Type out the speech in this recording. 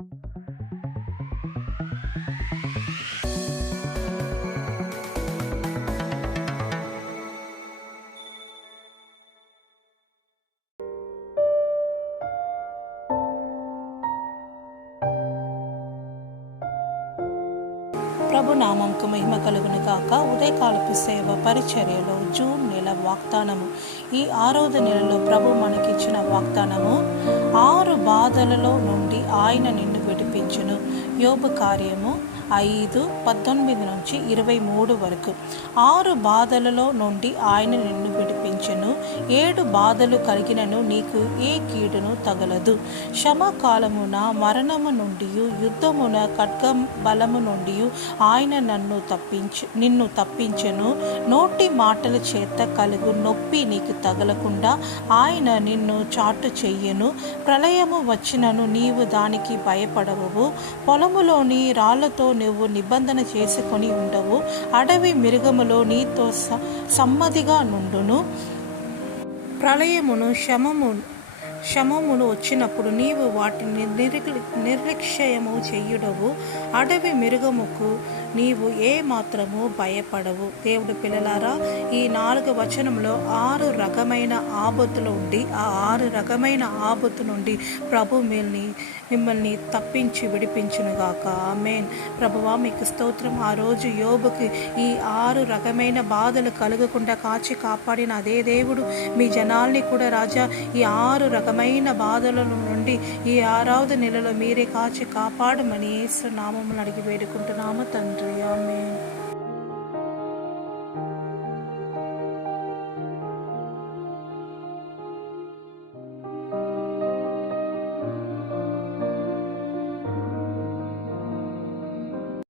ప్రభు నామంకు మహిమ కలుగును గాక. ఉదయకాలపు సేవ పరిచర్యలో జూన్ నెల వాగ్దానము. ఈ 6వ నెలలో ప్రభు మనకిచ్చిన వాగ్దానము, 6 బాధలలో నుండి ఆయన నిన్ను విడిపించును. యోబు కార్యము 5:19-23 వరకు. 6 బాధలలో నుండి ఆయన నిన్ను విడిపించును. 7 బాధలు కలిగినను నీకు ఏ కీడును తగలదు. శ్రమకాలమున మరణము నుండి, యుద్ధమున ఖడ్గం బలము నుండి ఆయన నిన్ను తప్పించెను. నోటి మాటల చేత కలుగు నొప్పి నీకు తగలకుండా ఆయన నిన్ను చాటు చెయ్యను. ప్రళయము వచ్చినను నీవు దానికి భయపడవు. పొలములోని రాళ్లతో నువ్వు నిబంధన చేసుకొని ఉండవు. అడవి మిరుగములో నీతో సమ్మతిగా నుండును. ప్రళయమును శ్రమమును వచ్చినప్పుడు నీవు వాటిని నిర్లక్ష్యము చేయుడవు. అడవి మిరుగముకు నీవు ఏ మాత్రము భయపడవు. దేవుడు పిల్లలారా, ఈ 4 వచనంలో 6 రకమైన ఆపత్తులు ఉండి, ఆ 6 రకమైన ఆపత్తు నుండి ప్రభు మిమ్మల్ని తప్పించి విడిపించునుగాక. ఆమేన్. ప్రభువా మీకు స్తోత్రం. ఆ రోజు యోబుకి ఈ 6 రకమైన బాధలు కలగకుండా కాచి కాపాడిన అదే దేవుడు మీ జనాల్ని కూడా రాజా ఈ 6 రకమైన బాధల నుండి ఈ 6వ నెలలో మీరే కాచి కాపాడమని యేసు నామమున అడిగి వేడుకుంటున్నాము తండ్రి. ఆమేన్.